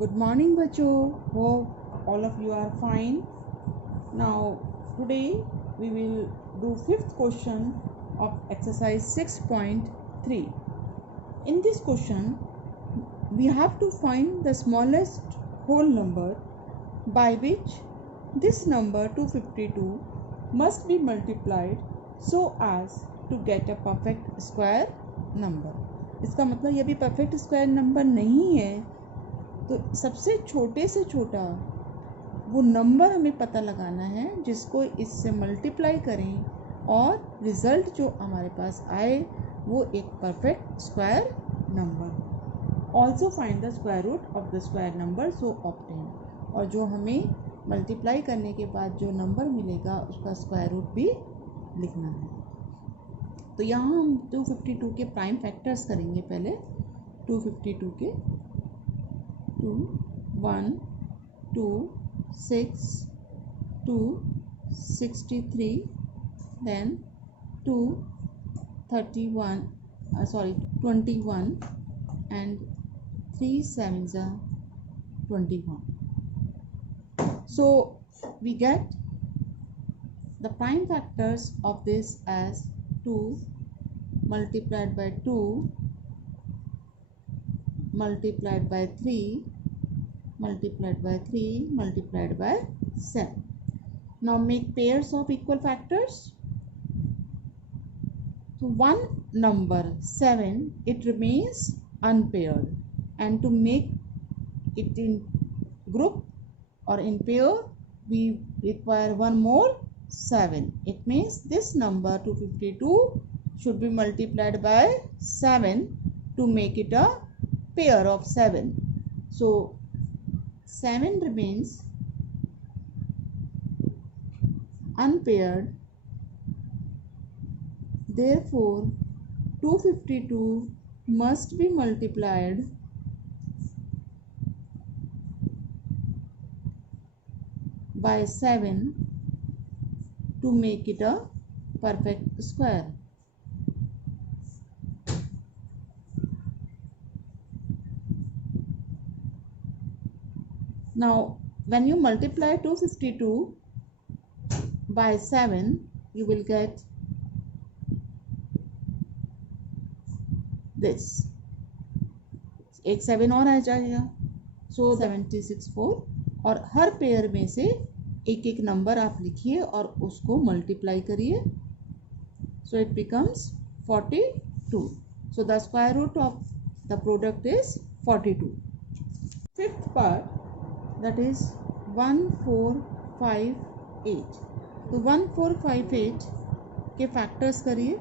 Good morning बच्चों. Hope all of you are fine. Now today we will do fifth question of exercise 6.3. In this question we have to find the smallest whole number by which this number 252 must be multiplied so as to get a perfect square number. इसका मतलब यदि perfect square number नहीं है तो सबसे छोटे से छोटा वो नंबर हमें पता लगाना है जिसको इससे मल्टीप्लाई करें और रिज़ल्ट जो हमारे पास आए वो एक perfect square number. Also find the square root of the square number so obtain. और जो हमें मल्टीप्लाई करने के बाद जो नंबर मिलेगा उसका स्क्वायर रूट भी लिखना है. तो यहाँ हम 252 के प्राइम फैक्टर्स करेंगे. पहले 252 के 2, 1, 2, 6, 2, 63, then 2, 31, 21 and 3 sevens are 21. So we get the prime factors of this as 2 multiplied by 2 multiplied by 3 multiplied by 3 multiplied by 7. Now make pairs of equal factors. So one number 7, it remains unpaired, and to make it in group or in pair we require one more 7. It means this number 252 should be multiplied by 7 to make it a pair of 7. So 7 remains unpaired. Therefore 252 must be multiplied by 7 to make it a perfect square. Now when you multiply 252 by 7 you will get this. एक 7 और आ जाएगा. So 76 और हर pair में से एक एक number आप लिखिए और उसको मल्टीप्लाई करिए. So it becomes 42. So the square root of the product is 42. Fifth part, that is 1458. तो 1458 के फैक्टर्स करिए.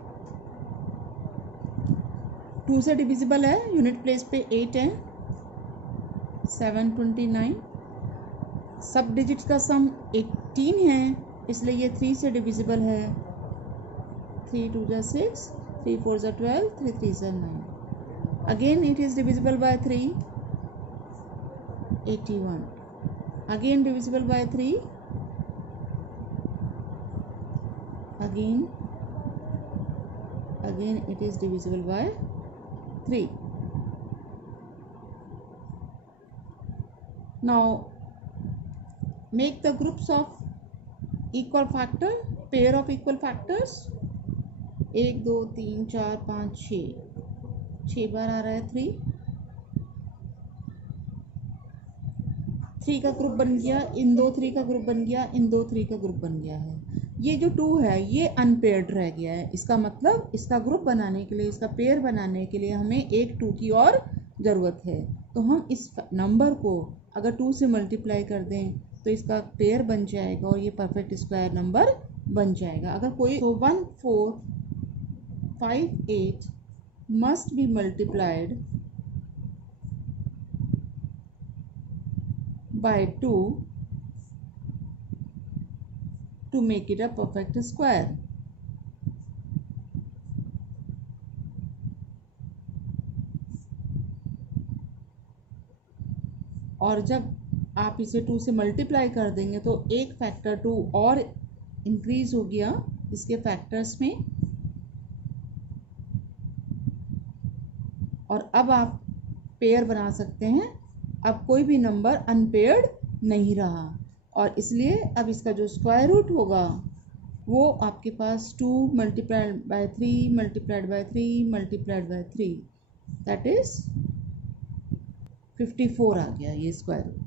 2 से डिविजिबल है, यूनिट प्लेस पे 8 है. 729. सब डिजिट्स का सम 18 है, इसलिए ये 3 से डिविजिबल है. 3 2 जा 6, 3 4 जा 12, 3 3 जा 9. Again it is divisible by 3. 81. Again divisible by 3. Again it is divisible by 3. Now make the groups of equal factor, pair of equal factors. 1 2 3 4 5 6 बार आ रहा है 3. 3 का ग्रुप बन गया, इन दो 3 का ग्रुप बन गया, इन दो 3 का ग्रुप बन गया है. ये जो 2 है ये अनपेयर्ड रह गया है. इसका मतलब इसका ग्रुप बनाने के लिए, इसका पेयर बनाने के लिए हमें एक 2 की और ज़रूरत है. तो हम इस नंबर को अगर 2 से मल्टीप्लाई कर दें तो इसका पेयर बन जाएगा और ये परफेक्ट स्क्वायर नंबर बन जाएगा. अगर कोई 1458 must be multiplied by 2 to make it a perfect square. और जब आप इसे 2 से मल्टीप्लाई कर देंगे तो एक फैक्टर 2 और इंक्रीज हो गया इसके फैक्टर्स में. और अब आप पेयर बना सकते हैं अब कोई भी नंबर अनपेयर्ड नहीं रहा और इसलिए अब इसका जो स्क्वायर रूट होगा वो आपके पास 2 multiplied by 3 multiplied by 3 multiplied by 3 that is 54 आ गया ये स्क्वायर रूट।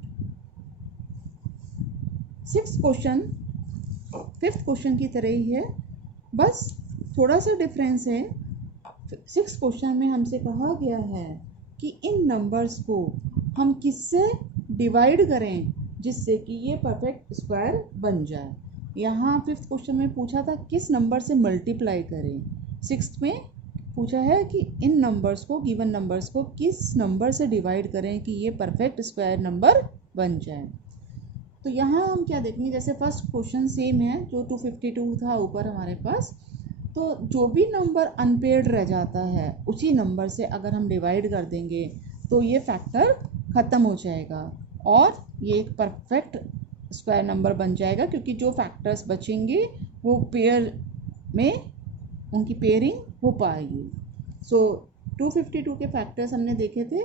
फिफ्थ क्वेश्चन की तरह ही है, बस थोड़ा सा डिफरेंस है। 6 क्वेश्चन में हमसे कहा गया है कि इन नंबर्स को हम किससे डिवाइड करें जिससे कि ये परफेक्ट स्क्वायर बन जाए। यहाँ 5th क्वेश्चन में पूछा था किस नंबर से मल्टीप्लाई करें, 6th में पूछा है कि इन नंबर्स को, गिवन नंबर्स को किस नंबर से डिवाइड करें कि ये परफेक्ट स्क्वायर नंबर बन जाए। तो यहाँ हम क्या देखेंगे, जैसे फर्स्ट क्वेश्चन सेम है जो 252 था ऊपर हमारे पास, तो जो भी नंबर अनपेयर्ड रह जाता है उसी नंबर से अगर हम डिवाइड कर देंगे तो ये फैक्टर ख़त्म हो जाएगा और ये एक परफेक्ट स्क्वायर नंबर बन जाएगा, क्योंकि जो फैक्टर्स बचेंगे वो पेयर में उनकी पेयरिंग हो पाएगी। सो 252 के फैक्टर्स हमने देखे थे,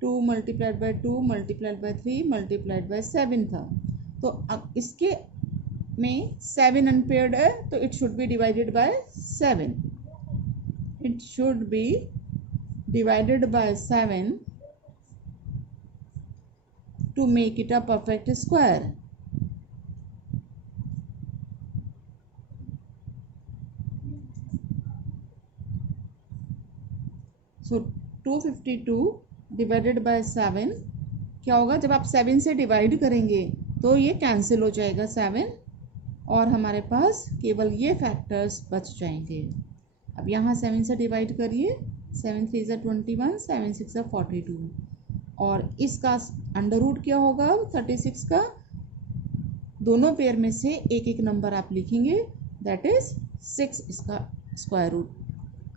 2 multiplied by 2 multiplied by 3 multiplied by 7 था। तो अब इसके में 7 अनपेयर्ड है तो it should be divided bye 7, it should be divided bye 7 to make it a perfect square. So 252 divided by 7 क्या होगा, जब आप 7 से डिवाइड करेंगे तो ये कैंसिल हो जाएगा 7 और हमारे पास केवल ये फैक्टर्स बच जाएंगे। अब यहाँ 7 से डिवाइड करिए, 7 3 ज़ा 21, 7 6 ज़ा 42 और इसका अंडर रूट क्या होगा 36 का, दोनों पेयर में से एक एक नंबर आप लिखेंगे, दैट इज 6 इसका स्क्वायर रूट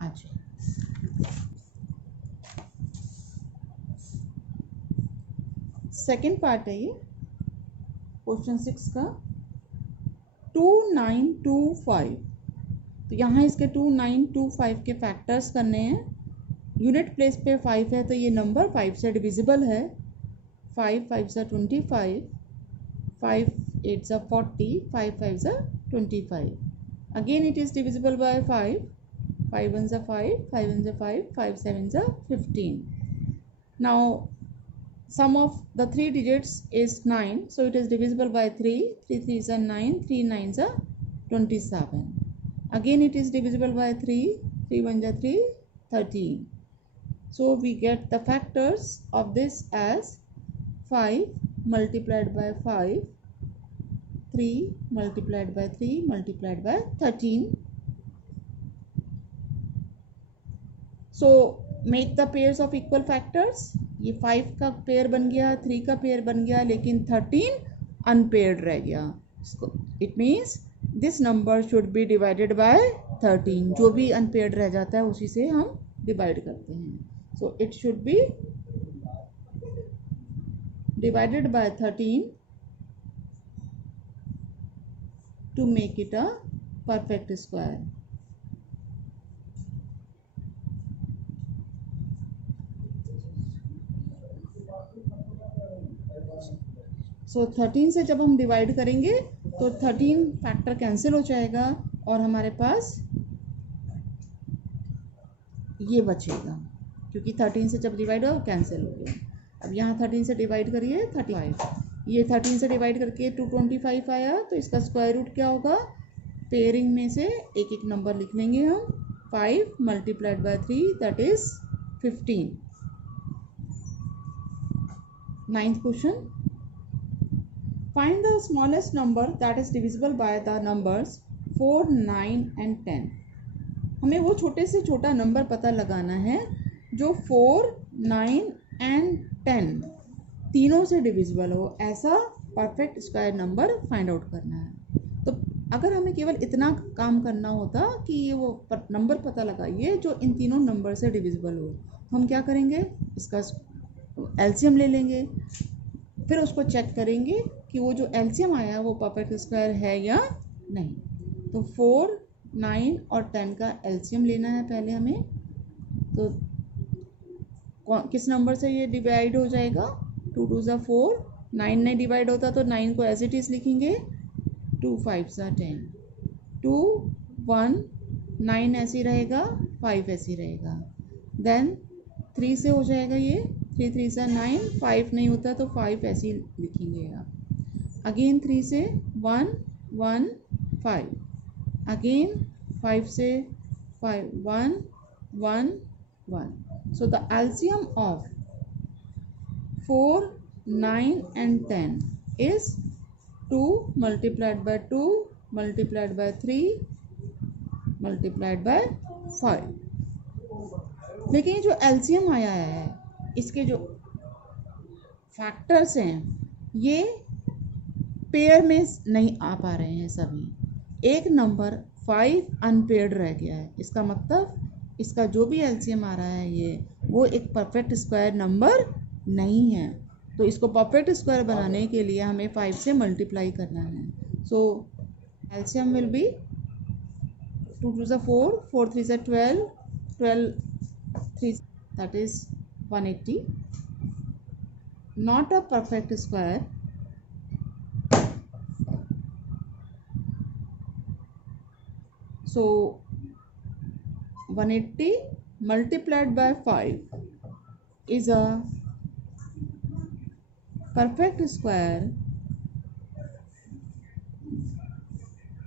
आ जाए। सेकेंड पार्ट है ये क्वेश्चन 6 का, 2925। तो यहाँ इसके 2925 के फैक्टर्स करने हैं। यूनिट प्लेस पे 5 है तो ये नंबर 5 से डिविजिबल है, 5 5 ज़ा 25, 5 8 ज़ा 40, 5 5 ज़ा 25। Again it is divisible by 5, 5 1 ज़ा 5, 5 1 ज़ा 5, 5 7 ज़ा 15। Now sum of the 3 digits is 9, so it is divisible by 3, 3 3 is 9, 3 9 is 27. Again it is divisible by 3, 3 1 is 3, 13. So we get the factors of this as 5 multiplied by 5, 3 multiplied by 3 multiplied by 13. So make the pairs of equal factors. ये 5 का pair बन गया, 3 का pair बन गया, लेकिन 13 unpaired रह गया। It means this number should be divided by 13। जो भी अनपेयर्ड रह जाता है उसी से हम डिवाइड करते हैं। So it should be divided by 13 to make it a perfect square. So 13 से जब हम डिवाइड करेंगे तो 13 फैक्टर कैंसिल हो जाएगा और हमारे पास ये बचेगा, क्योंकि 13 से जब डिवाइड हो कैंसिल हो गया। अब यहाँ 13 से डिवाइड करिए 35, ये 13 से डिवाइड करके 225 आया, तो इसका स्क्वायर रूट क्या होगा, पेयरिंग में से एक एक नंबर लिख लेंगे हम, 5 multiplied by 3 that is 15। 9th question, find the smallest number that is divisible by the numbers 4, 9 and 10। हमें वो छोटे से छोटा नंबर पता लगाना है जो 4, 9 and 10 तीनों से डिविजिबल हो, ऐसा perfect square number find out करना है। तो अगर हमें केवल इतना काम करना होता कि ये वो नंबर पता लगाइए जो इन तीनों नंबर से डिविजिबल हो, हम क्या करेंगे, इसका एलसीएम ले लेंगे, फिर उसको चेक करेंगे कि वो जो एलसीएम आया वो परफेक्ट स्क्वायर है या नहीं। तो 4, 9 और 10 का एलसीएम लेना है पहले हमें। तो किस नंबर से ये डिवाइड हो जाएगा, 2 2 ज़ा 4, 9 नहीं डिवाइड होता तो 9 को एज इट इज़ लिखेंगे, 2 5 ज़ा 10, 2 1 9 ऐसे रहेगा, 5 ऐसे रहेगा, देन 3 से हो जाएगा ये, 3 3 ज़ा 9, 5 नहीं होता तो 5 ऐसे लिखेंगे आप। अगेन 3 से 1 1 5, अगेन 5 से 5 1 1 1. So the LCM of 4, 9 and 10 is 2 multiplied by 2 multiplied by 3 multiplied by 5. लेकिन ये जो LCM आया है, इसके जो फैक्टर्स हैं ये पेयर में नहीं आ पा रहे हैं सभी। एक नंबर 5 अनपेयर्ड रह गया है, इसका मतलब इसका जो भी LCM आ रहा है ये वो एक परफेक्ट स्क्वायर नंबर नहीं है। तो इसको परफेक्ट स्क्वायर बनाने के लिए हमें 5 से मल्टीप्लाई करना है। सो LCM विल बी 2 2 ज़ा 4, 4 3 ज़ा 12, 12 3 that is 180. Not a perfect square. So 180 multiplied by 5 is a perfect square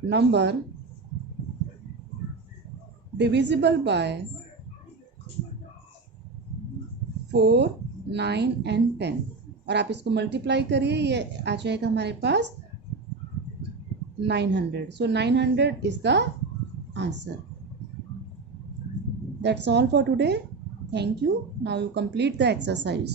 number divisible by 4, 9 and 10. और आप इसको मल्टीप्लाई करिए, ये आ जाएगा हमारे पास 900. So 900 is the answer. That's all for today. Thank you. Now you complete the exercise.